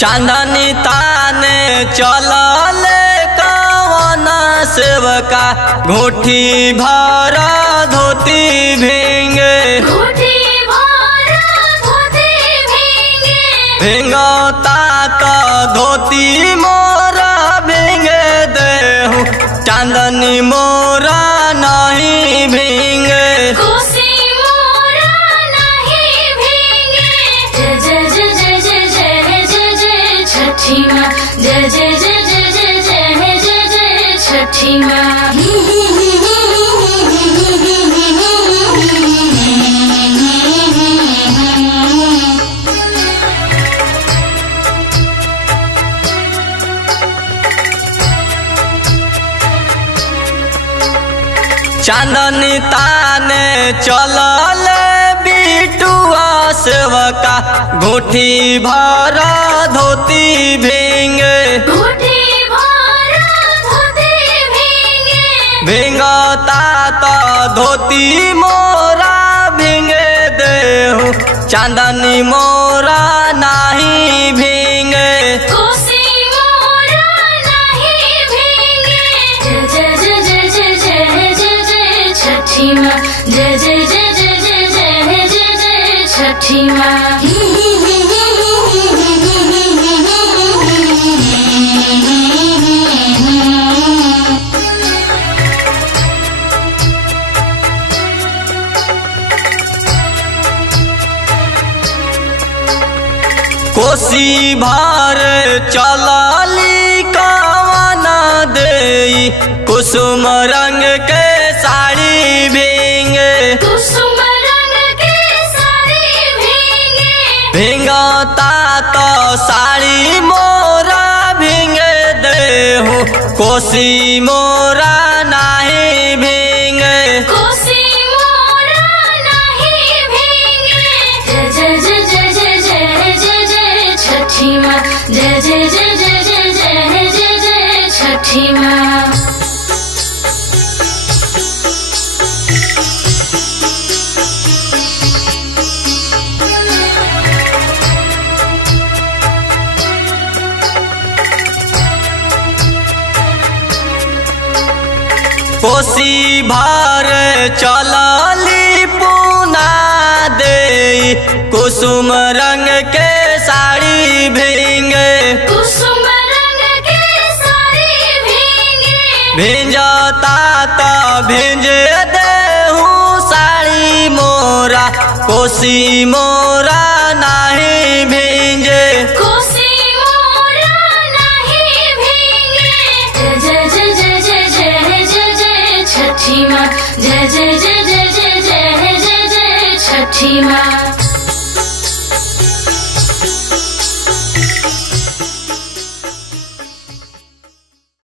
चांदनी ताने चलल कवन सेवका घूठी भर धोती भींगे भींगता तो धोती मोरा भींगे देहु चांदनी मोरा नहीं भींगे जय जय जय जय जय जय जय जय छठी माँ। चांदनी ताने चलल बिटुआ सेवका घूठी भर धोती भींगे भींगता तो धोती मोरा भींगे देहु चांदनी मोरा नहीं भींगे जय जय जय जय जय जय जय जय छठी माँ। कोसी भर चलली कवन देई कुसुम रंग के साड़ी भींगे भींगता तो साड़ी मोरा भींगे देहु कोसी मोरा नहीं भींगे जय जय जय जय जय जय जय जय छठी माँ। कोसी भर चलली पूना देई कुसुम रंग के साड़ी भींगे भींजता तो भींज देहु साड़ी मोरा कोसी मोरा नहीं भींगे जय जय जय जय जय जय जय जय छठी माँ।